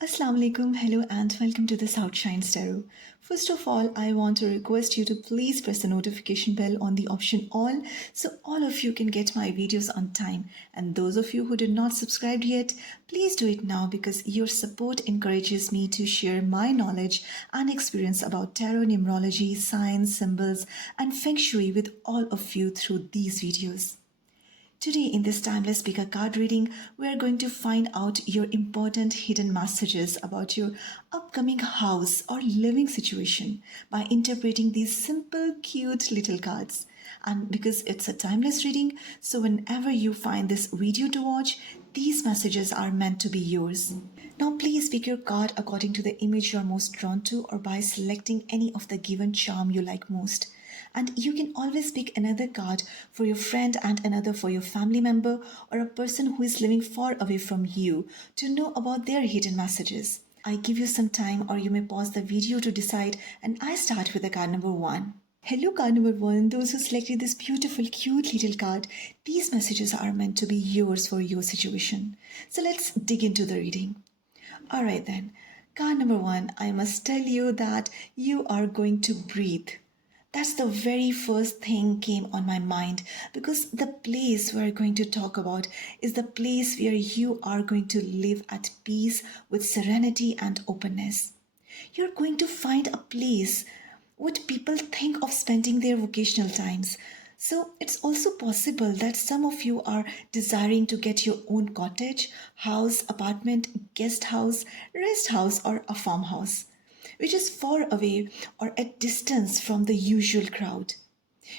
Assalamu alaikum, hello and welcome to the SoutShines Tarot. First of all, I want to request you to please press the notification bell on the option all so all of you can get my videos on time. And those of you who did not subscribe yet, please do it now because your support encourages me to share my knowledge and experience about tarot, numerology, signs, symbols, and feng shui with all of you through these videos. Today, in this timeless speaker card reading, we are going to find out your important hidden messages about your upcoming house or living situation by interpreting these simple, cute little cards. And because it's a timeless reading, so whenever you find this video to watch, these messages are meant to be yours. Now, please pick your card according to the image you are most drawn to or by selecting any of the given charm you like most. And you can always pick another card for your friend and another for your family member or a person who is living far away from you to know about their hidden messages. I give you some time or you may pause the video to decide, and I start with the card number 1. Hello card number 1, those who selected this beautiful cute little card, these messages are meant to be yours for your situation. So let's dig into the reading. Alright then, card number 1, I must tell you that you are going to breathe. That's the very first thing came on my mind because the place we're going to talk about is the place where you are going to live at peace with serenity and openness. You're going to find a place what people think of spending their vocational times. So it's also possible that some of you are desiring to get your own cottage, house, apartment, guest house, rest house, or a farmhouse, which is far away or at distance from the usual crowd,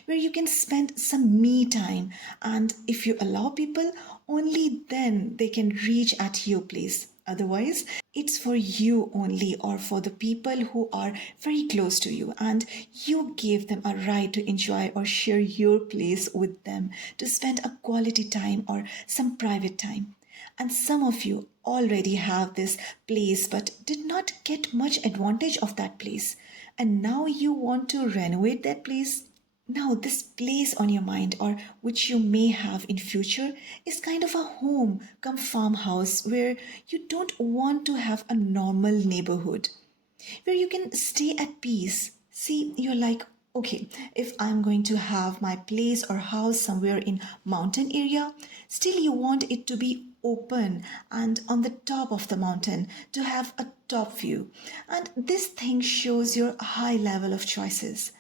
where you can spend some me time, and if you allow people, only then they can reach at your place. Otherwise, it's for you only or for the people who are very close to you, and you gave them a right to enjoy or share your place with them, to spend a quality time or some private time. And some of you already have this place but did not get much advantage of that place. And now you want to renovate that place. Now this place on your mind or which you may have in future is kind of a home come farmhouse where you don't want to have a normal neighborhood, where you can stay at peace. See, you're like, okay, if I'm going to have my place or house somewhere in mountain area, still you want it to be open and on the top of the mountain to have a top view. And this thing shows your high level of choices.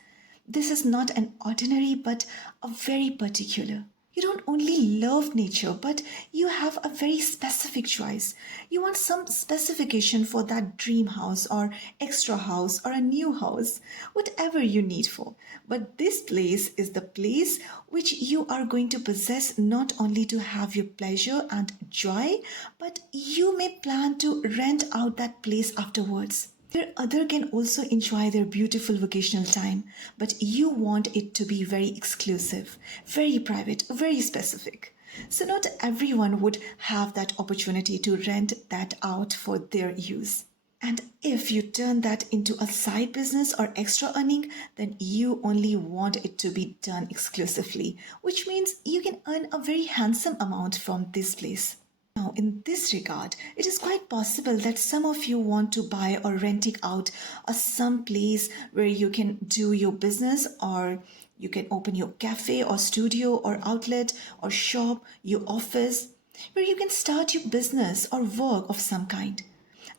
This is not an ordinary but a very particular. You don't only love nature, but you have a very specific choice. You want some specification for that dream house or extra house or a new house, whatever you need for. But this place is the place which you are going to possess not only to have your pleasure and joy, but you may plan to rent out that place afterwards. Their other can also enjoy their beautiful vocational time, but you want it to be very exclusive, very private, very specific. So not everyone would have that opportunity to rent that out for their use. And if you turn that into a side business or extra earning, then you only want it to be done exclusively, which means you can earn a very handsome amount from this place. Now, in this regard, it is quite possible that some of you want to buy or renting out some place where you can do your business, or you can open your cafe or studio or outlet or shop, your office, where you can start your business or work of some kind.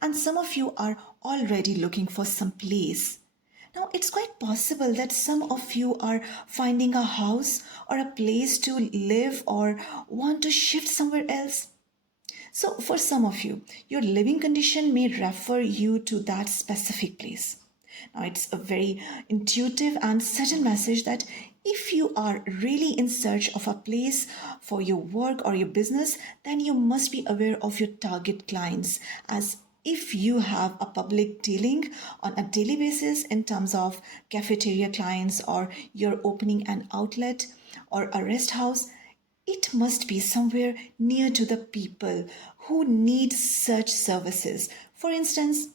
And some of you are already looking for some place. Now, it's quite possible that some of you are finding a house or a place to live or want to shift somewhere else. So for some of you, your living condition may refer you to that specific place. Now it's a very intuitive and sudden message that if you are really in search of a place for your work or your business, then you must be aware of your target clients, as if you have a public dealing on a daily basis in terms of cafeteria clients, or you're opening an outlet or a rest house, it must be somewhere near to the people who need such services. For instance,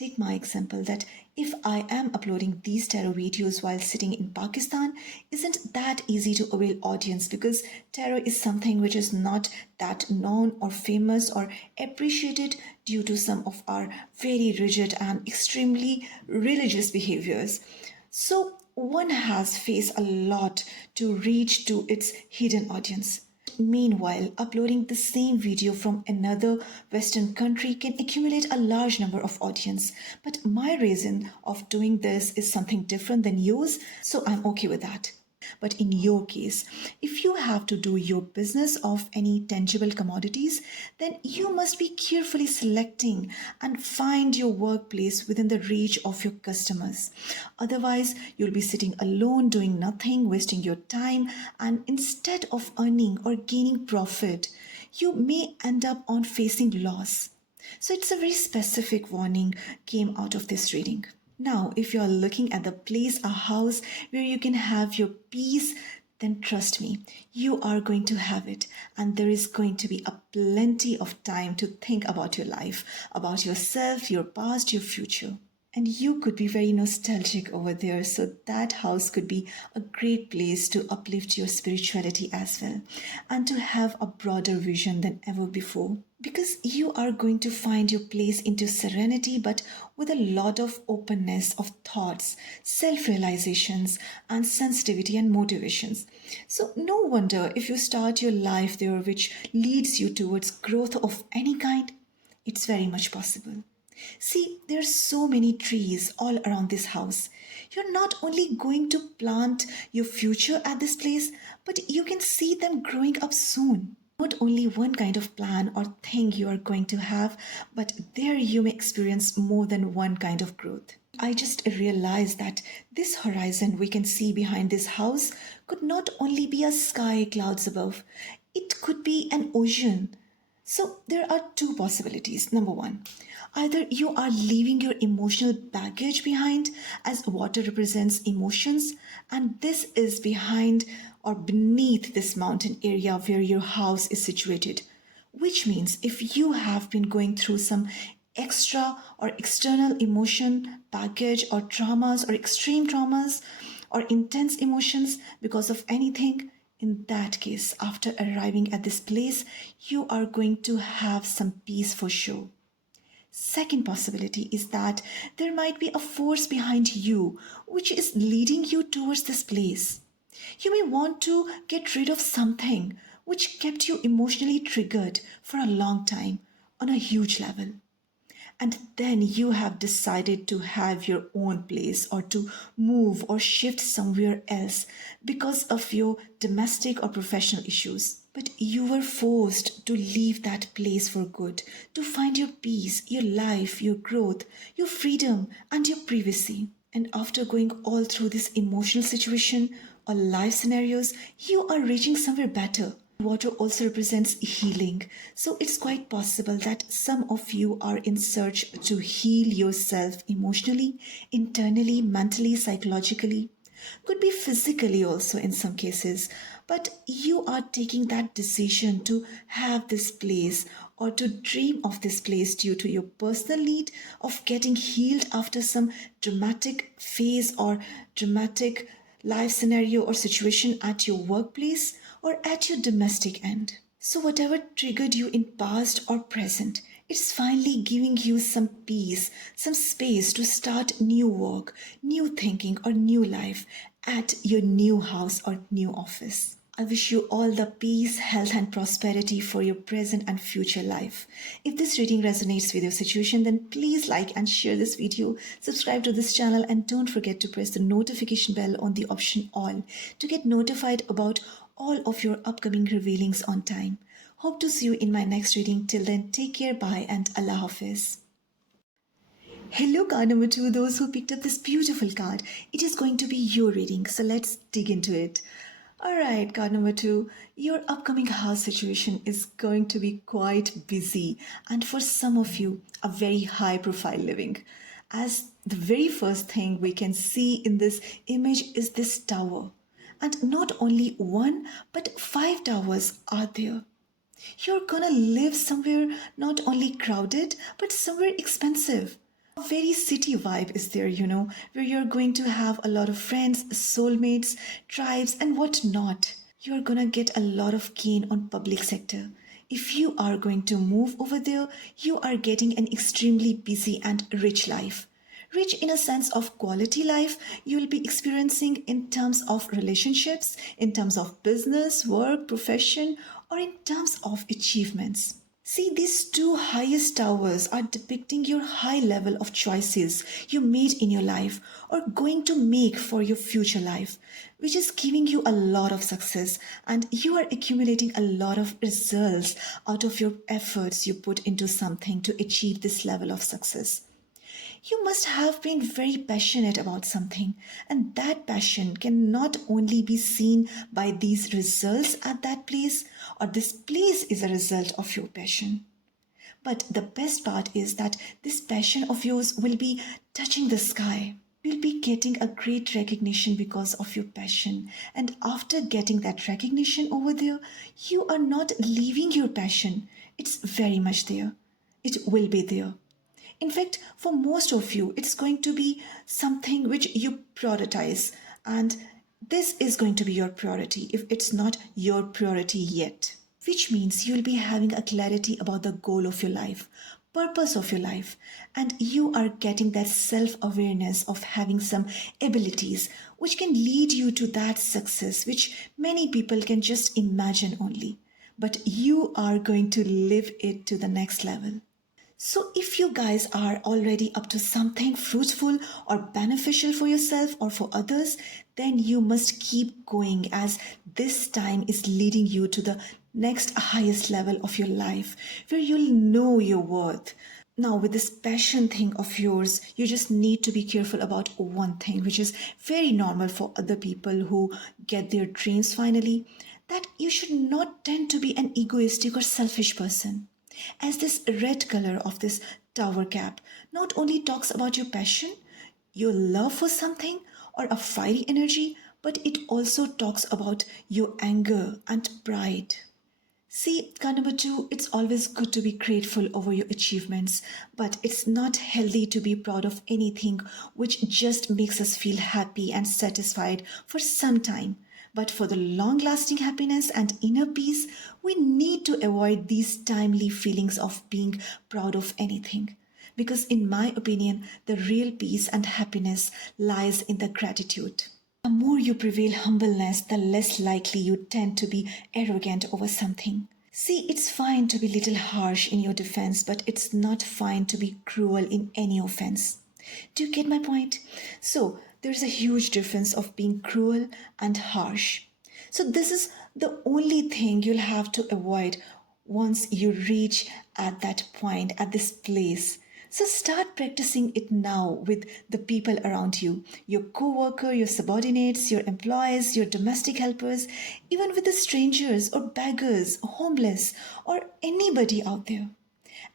Take my example that if I am uploading these tarot videos while sitting in Pakistan, isn't that easy to avail audience because tarot is something which is not that known or famous or appreciated due to some of our very rigid and extremely religious behaviors. So one has faced a lot to reach to its hidden audience. Meanwhile, uploading the same video from another Western country can accumulate a large number of audience. But my reason of doing this is something different than yours, so I'm okay with that. But in your case, if you have to do your business of any tangible commodities, then you must be carefully selecting and find your workplace within the reach of your customers. Otherwise, you'll be sitting alone doing nothing, wasting your time, and instead of earning or gaining profit, you may end up on facing loss. So it's a very specific warning came out of this reading. Now, if you're looking at the place, a house where you can have your peace, then trust me, you are going to have it. And there is going to be a plenty of time to think about your life, about yourself, your past, your future. And you could be very nostalgic over there, so that house could be a great place to uplift your spirituality as well and to have a broader vision than ever before. Because you are going to find your place into serenity, but with a lot of openness of thoughts, self realizations, and sensitivity and motivations. So, no wonder if you start your life there, which leads you towards growth of any kind, it's very much possible. See, there are so many trees all around this house. You're not only going to plant your future at this place, but you can see them growing up soon. Not only one kind of plan or thing you are going to have, but there you may experience more than one kind of growth. I just realized that this horizon we can see behind this house could not only be a sky, clouds above, it could be an ocean. So there are two possibilities. Number one, either you are leaving your emotional baggage behind, as water represents emotions, and this is behind or beneath this mountain area where your house is situated. Which means if you have been going through some extra or external emotion, baggage, or traumas, or extreme traumas, or intense emotions because of anything, in that case, after arriving at this place, you are going to have some peace for sure. Second possibility is that there might be a force behind you which is leading you towards this place. You may want to get rid of something which kept you emotionally triggered for a long time on a huge level. And then you have decided to have your own place or to move or shift somewhere else because of your domestic or professional issues. But you were forced to leave that place for good, to find your peace, your life, your growth, your freedom, and your privacy. And after going all through this emotional situation or life scenarios, you are reaching somewhere better. Water also represents healing, so it's quite possible that some of you are in search to heal yourself emotionally, internally, mentally, psychologically. Could be physically also in some cases, but you are taking that decision to have this place or to dream of this place due to your personal need of getting healed after some dramatic phase or dramatic life scenario or situation at your workplace or at your domestic end. So whatever triggered you in past or present, it's finally giving you some peace, some space to start new work, new thinking or new life at your new house or new office. I wish you all the peace, health and prosperity for your present and future life. If this reading resonates with your situation, then please like and share this video, subscribe to this channel, and don't forget to press the notification bell on the option all to get notified about all of your upcoming revealings on time. Hope to see you in my next reading. Till then, take care, bye, and Allah Hafiz. Hello, card number 2, those who picked up this beautiful card. It is going to be your reading, so let's dig into it. Alright, card number 2, your upcoming house situation is going to be quite busy, and for some of you, a very high profile living. As the very first thing we can see in this image is this tower. And not only one, but 5 towers are there. You're gonna live somewhere not only crowded, but somewhere expensive. A very city vibe is there, where you're going to have a lot of friends, soulmates, tribes, and whatnot. You're gonna get a lot of gain on public sector. If you are going to move over there, you are getting an extremely busy and rich life. Rich in a sense of quality life you will be experiencing in terms of relationships, in terms of business, work, profession, or in terms of achievements. See, these two highest towers are depicting your high level of choices you made in your life or going to make for your future life, which is giving you a lot of success, and you are accumulating a lot of results out of your efforts you put into something to achieve this level of success. You must have been very passionate about something, and that passion can not only be seen by these results at that place, or this place is a result of your passion. But the best part is that this passion of yours will be touching the sky. You'll be getting a great recognition because of your passion. And after getting that recognition over there, you are not leaving your passion. It's very much there. It will be there. In fact, for most of you, it's going to be something which you prioritize, and this is going to be your priority if it's not your priority yet. Which means you'll be having a clarity about the goal of your life, purpose of your life, and you are getting that self-awareness of having some abilities which can lead you to that success which many people can just imagine only. But you are going to live it to the next level. So, if you guys are already up to something fruitful or beneficial for yourself or for others, then you must keep going, as this time is leading you to the next highest level of your life where you'll know your worth. Now, with this passion thing of yours, you just need to be careful about one thing, which is very normal for other people who get their dreams finally, that you should not tend to be an egoistic or selfish person. As this red color of this tower cap not only talks about your passion, your love for something, or a fiery energy, but it also talks about your anger and pride. See, card number 2, it's always good to be grateful over your achievements, but it's not healthy to be proud of anything which just makes us feel happy and satisfied for some time. But for the long-lasting happiness and inner peace, we need to avoid these timely feelings of being proud of anything. Because in my opinion, the real peace and happiness lies in the gratitude. The more you prevail humbleness, the less likely you tend to be arrogant over something. See, it's fine to be a little harsh in your defense, but it's not fine to be cruel in any offense. Do you get my point? So, there's a huge difference of being cruel and harsh. So, this is the only thing you'll have to avoid once you reach at that point, at this place. So start practicing it now with the people around you, your co-worker, your subordinates, your employees, your domestic helpers, even with the strangers or beggars, homeless, or anybody out there.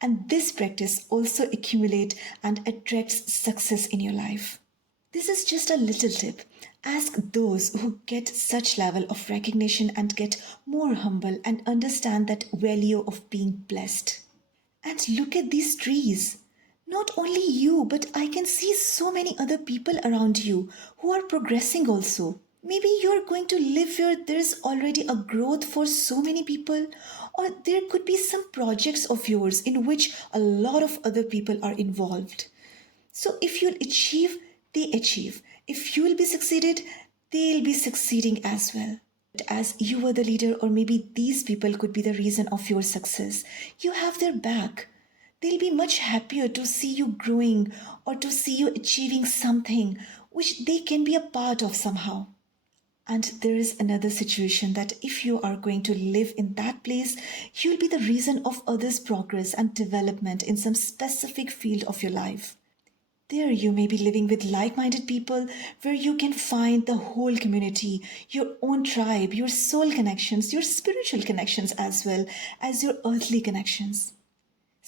And this practice also accumulates and attracts success in your life. This is just a little tip. Ask those who get such level of recognition and get more humble and understand that value of being blessed. And look at these trees. Not only you, but I can see so many other people around you who are progressing also. Maybe you're going to live where there's already a growth for so many people, or there could be some projects of yours in which a lot of other people are involved. So if you'll achieve, they achieve. If you'll be succeeded, they'll be succeeding as well. But as you were the leader, or maybe these people could be the reason of your success, you have their back. They'll be much happier to see you growing or to see you achieving something which they can be a part of somehow. And there is another situation that if you are going to live in that place, you'll be the reason of others' progress and development in some specific field of your life. There you may be living with like-minded people where you can find the whole community, your own tribe, your soul connections, your spiritual connections as well as your earthly connections.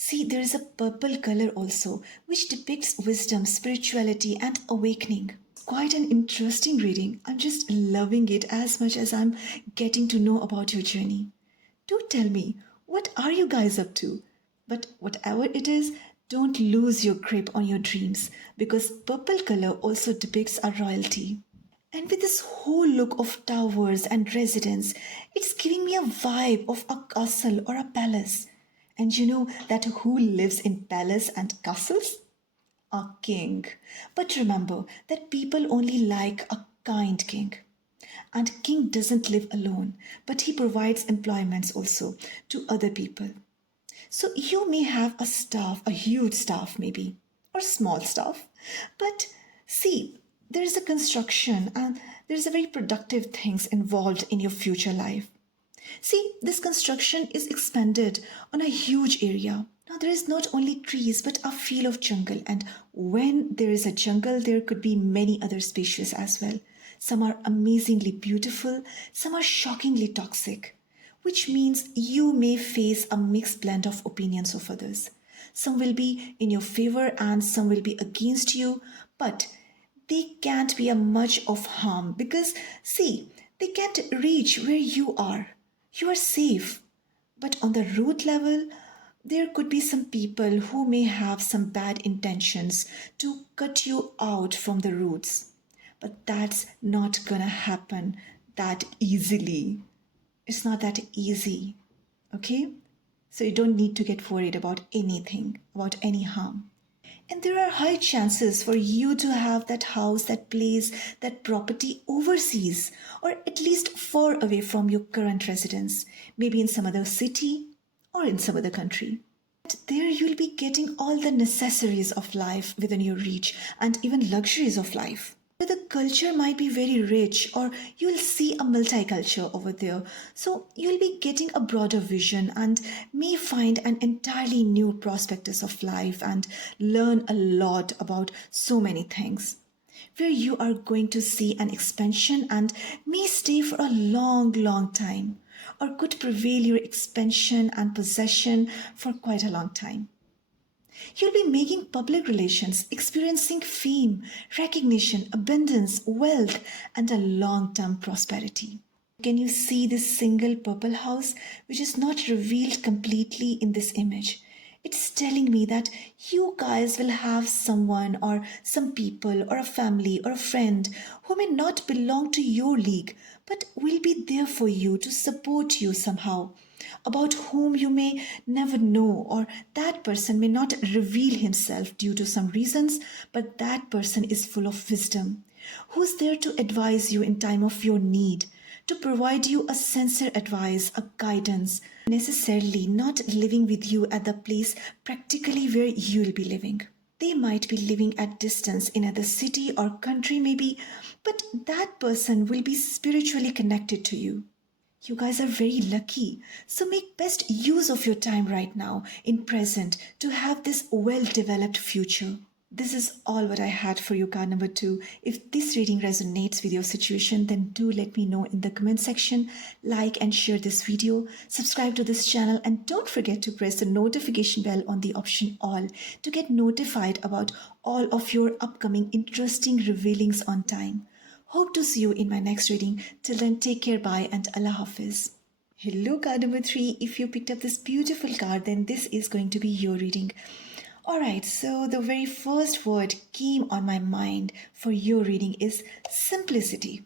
See, there is a purple color also, which depicts wisdom, spirituality, and awakening. Quite an interesting reading. I'm just loving it as much as I'm getting to know about your journey. Do tell me, what are you guys up to? But whatever it is, Don't lose your grip on your dreams because purple color also depicts our royalty. And with this whole look of towers and residence, it's giving me a vibe of a castle or a palace. And you know that who lives in palace and castles? A king. But remember that people only like a kind king. And king doesn't live alone, but he provides employments also to other people. So you may have a staff, a huge staff maybe, or small staff. But see, there is a construction and there is a very productive things involved in your future life. See, this construction is expanded on a huge area. Now, there is not only trees but a field of jungle, and when there is a jungle, there could be many other species as well. Some are amazingly beautiful, some are shockingly toxic, which means you may face a mixed blend of opinions of others. Some will be in your favor and some will be against you, but they can't be a much of harm because, see, they can't reach where you are. You are safe. But on the root level, there could be some people who may have some bad intentions to cut you out from the roots. But that's not gonna happen that easily. It's not that easy. Okay? So you don't need to get worried about anything, about any harm. And there are high chances for you to have that house, that place, that property overseas, or at least far away from your current residence, maybe in some other city or in some other country. There you'll be getting all the necessaries of life within your reach and even luxuries of life. The culture might be very rich, or you'll see a multicultural over there. So you'll be getting a broader vision and may find an entirely new prospectus of life and learn a lot about so many things. Where you are going to see an expansion and may stay for a long, long time, or could prevail your expansion and possession for quite a long time. You'll be making public relations, experiencing fame, recognition, abundance, wealth, and a long term prosperity. Can you see this single purple house, which is not revealed completely in this image? It's telling me that you guys will have someone or some people or a family or a friend who may not belong to your league, but will be there for you to support you somehow, about whom you may never know, or that person may not reveal himself due to some reasons, but that person is full of wisdom, who's there to advise you in time of your need, to provide you a sincere advice, a guidance, necessarily not living with you at the place practically where you'll be living. They might be living at distance in another city or country maybe, but that person will be spiritually connected to you. You guys are very lucky. So make best use of your time right now in present to have this well-developed future. This is all what I had for you, card number 2. If this reading resonates with your situation, then do let me know in the comment section. Like and share this video, subscribe to this channel, and don't forget to press the notification bell on the option all to get notified about all of your upcoming interesting revealings on time. Hope to see you in my next reading. Till then, take care, bye, and Allah Hafiz. Hello, card number 3. If you picked up this beautiful card, then this is going to be your reading. Alright, so the very first word came on my mind for your reading is simplicity.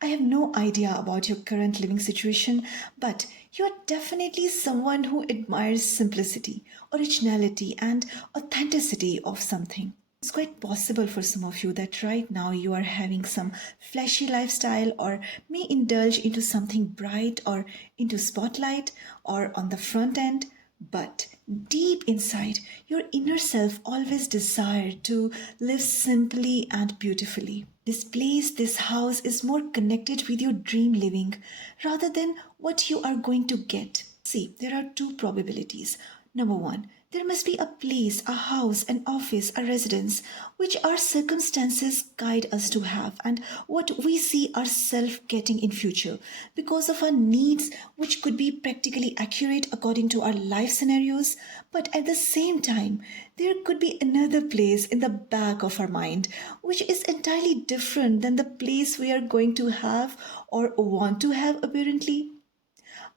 I have no idea about your current living situation, but you're definitely someone who admires simplicity, originality, and authenticity of something. It's quite possible for some of you that right now you are having some flashy lifestyle or may indulge into something bright or into spotlight or on the front end. But deep inside, your inner self always desired to live simply and beautifully. This place, this house is more connected with your dream living rather than what you are going to get. See, there are two probabilities. Number 1, there must be a place, a house, an office, a residence, which our circumstances guide us to have and what we see ourselves getting in future because of our needs, which could be practically accurate according to our life scenarios. But at the same time, there could be another place in the back of our mind, which is entirely different than the place we are going to have or want to have apparently.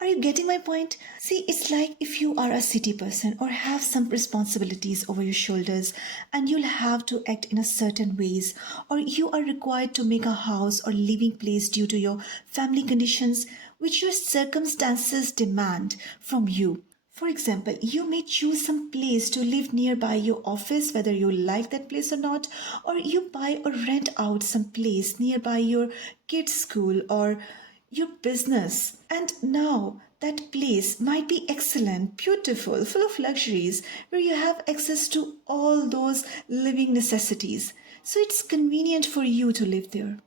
Are you getting my point? See, it's like if you are a city person or have some responsibilities over your shoulders and you'll have to act in a certain ways, or you are required to make a house or living place due to your family conditions which your circumstances demand from you. For example, you may choose some place to live nearby your office, whether you like that place or not, or you buy or rent out some place nearby your kids' school or your business. And now that place might be excellent, beautiful, full of luxuries, where you have access to all those living necessities. So it's convenient for you to live there.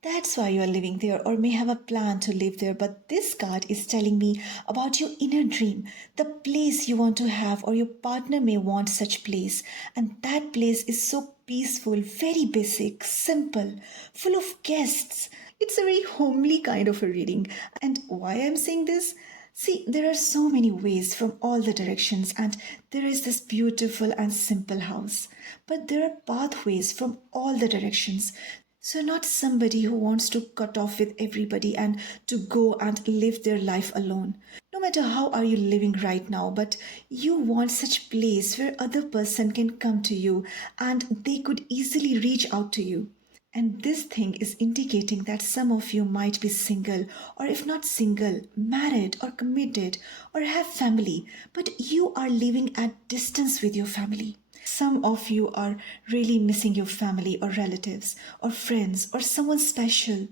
That's why you are living there or may have a plan to live there. But this card is telling me about your inner dream, the place you want to have, or your partner may want such place. And that place is so peaceful, very basic, simple, full of guests. It's a very homely kind of a reading. And why I'm saying this? See, there are so many ways from all the directions, and there is this beautiful and simple house. But there are pathways from all the directions. So, not somebody who wants to cut off with everybody and to go and live their life alone. No matter how are you living right now, but you want such place where other person can come to you and they could easily reach out to you. And this thing is indicating that some of you might be single, or if not single, married or committed, or have family, but you are living at distance with your family. Some of you are really missing your family or relatives or friends or someone special,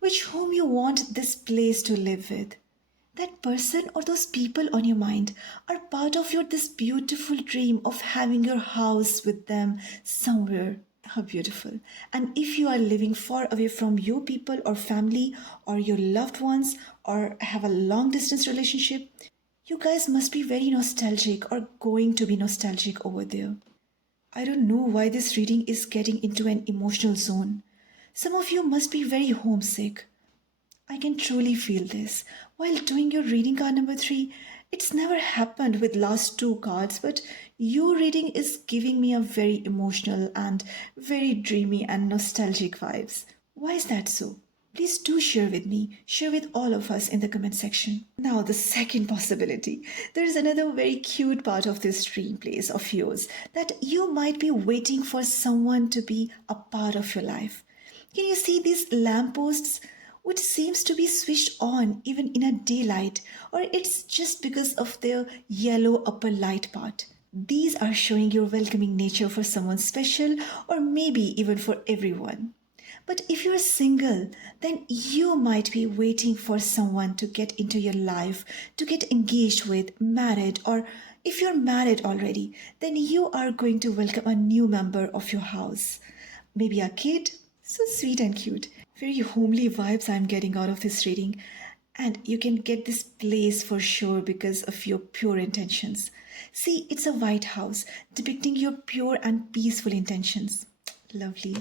which whom you want this place to live with. That person or those people on your mind are part of your this beautiful dream of having your house with them somewhere. How beautiful. And if you are living far away from your people or family or your loved ones or have a long distance relationship, you guys must be very nostalgic or going to be nostalgic over there. I don't know why this reading is getting into an emotional zone. Some of you must be very homesick. I can truly feel this. While doing your reading card number 3, it's never happened with last 2 cards, but your reading is giving me a very emotional and very dreamy and nostalgic vibes. Why is that so? Please do share with me, share with all of us in the comment section. Now, the second possibility. There is another very cute part of this dream place of yours that you might be waiting for someone to be a part of your life. Can you see these lampposts, which seems to be switched on even in a daylight, or it's just because of their yellow upper light part? These are showing your welcoming nature for someone special, or maybe even for everyone. But if you're single, then you might be waiting for someone to get into your life, to get engaged with, married, or if you're married already, then you are going to welcome a new member of your house. Maybe a kid. So sweet and cute. Very homely vibes I'm getting out of this reading. And you can get this place for sure because of your pure intentions. See, it's a white house depicting your pure and peaceful intentions. Lovely.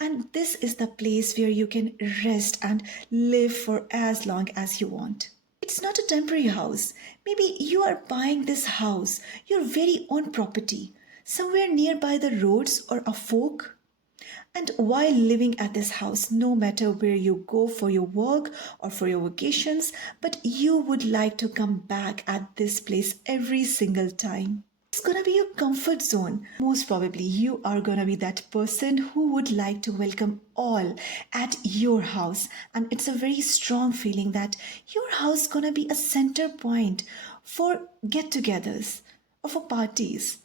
And this is the place where you can rest and live for as long as you want. It's not a temporary house. Maybe you are buying this house, your very own property, somewhere nearby the roads or a folk. And while living at this house, no matter where you go for your work or for your vacations, but you would like to come back at this place every single time. It's gonna be your comfort zone. Most probably, you are gonna be that person who would like to welcome all at your house. And it's a very strong feeling that your house gonna be a center point for get-togethers or for parties.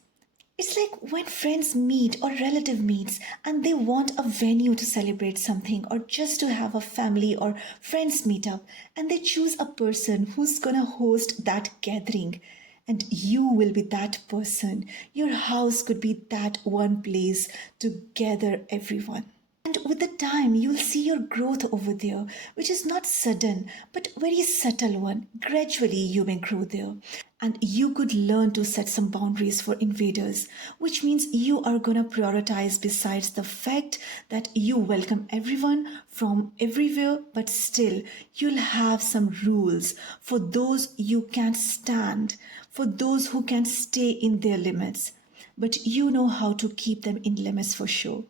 It's like when friends meet or relative meets and they want a venue to celebrate something or just to have a family or friends meet up and they choose a person who's gonna host that gathering. And you will be that person. Your house could be that one place to gather everyone. And with the time, you'll see your growth over there, which is not sudden, but very subtle one. Gradually, you may grow there. And you could learn to set some boundaries for invaders, which means you are going to prioritize besides the fact that you welcome everyone from everywhere, but still you'll have some rules for those you can't stand, for those who can stay in their limits. But you know how to keep them in limits for sure.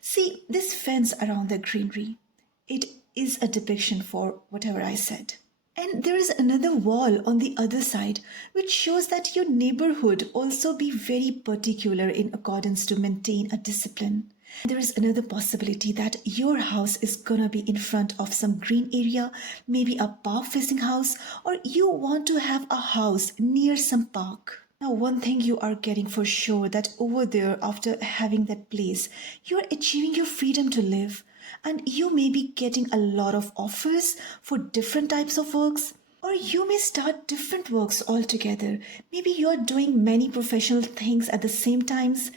See, this fence around the greenery, it is a depiction for whatever I said. And there is another wall on the other side, which shows that your neighborhood also be very particular in accordance to maintain a discipline. There is another possibility that your house is gonna be in front of some green area, maybe a park facing house, or you want to have a house near some park. Now, one thing you are getting for sure that over there, after having that place, you're achieving your freedom to live. And you may be getting a lot of offers for different types of works. Or you may start different works altogether. Maybe you're doing many professional things at the same times,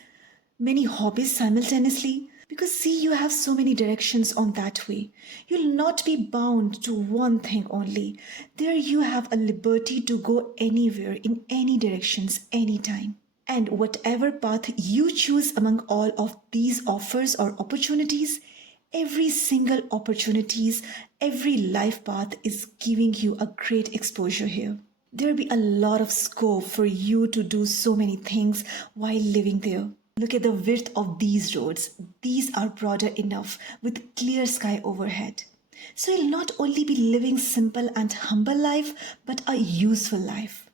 many hobbies simultaneously. Because see, you have so many directions on that way. You'll not be bound to one thing only. There you have a liberty to go anywhere, in any directions, anytime. And whatever path you choose among all of these offers or opportunities, every single opportunities, every life path is giving you a great exposure here. There'll be a lot of scope for you to do so many things while living there. Look at the width of these roads. These are broader enough with clear sky overhead. So you'll not only be living simple and humble life, but a useful life.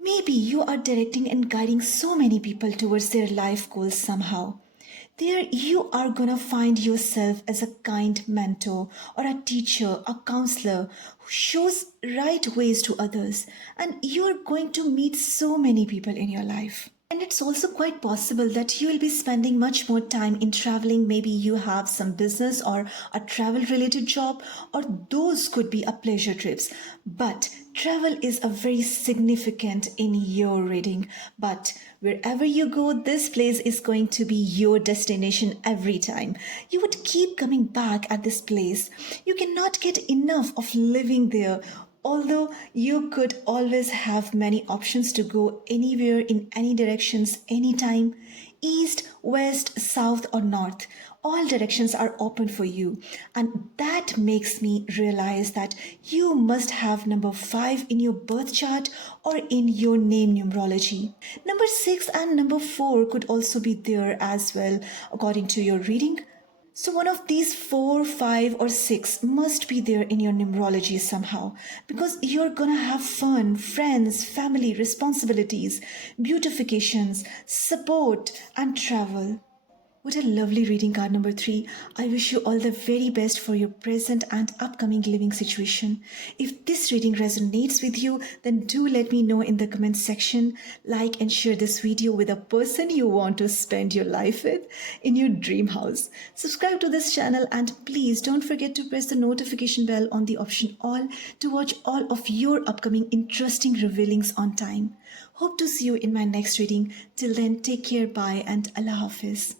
Maybe you are directing and guiding so many people towards their life goals somehow. There you are gonna find yourself as a kind mentor or a teacher, a counselor who shows right ways to others, and you are going to meet so many people in your life. And it's also quite possible that you will be spending much more time in traveling. Maybe you have some business or a travel related job, or those could be a pleasure trips. But travel is a very significant in your reading. But wherever you go, this place is going to be your destination every time. You would keep coming back at this place. You cannot get enough of living there. Although you could always have many options to go anywhere in any directions, anytime, east, west, south, or north, all directions are open for you. And that makes me realize that you must have number 5 in your birth chart or in your name numerology. Number 6 and number 4 could also be there as well, according to your reading. So one of these 4, 5 or 6 must be there in your numerology somehow, because you're gonna have fun, friends, family, responsibilities, beautifications, support and travel. What a lovely reading card number 3. I wish you all the very best for your present and upcoming living situation. If this reading resonates with you, then do let me know in the comment section. Like and share this video with a person you want to spend your life with in your dream house. Subscribe to this channel and please don't forget to press the notification bell on the option all to watch all of your upcoming interesting revealings on time. Hope to see you in my next reading. Till then, take care, bye and Allah Hafiz.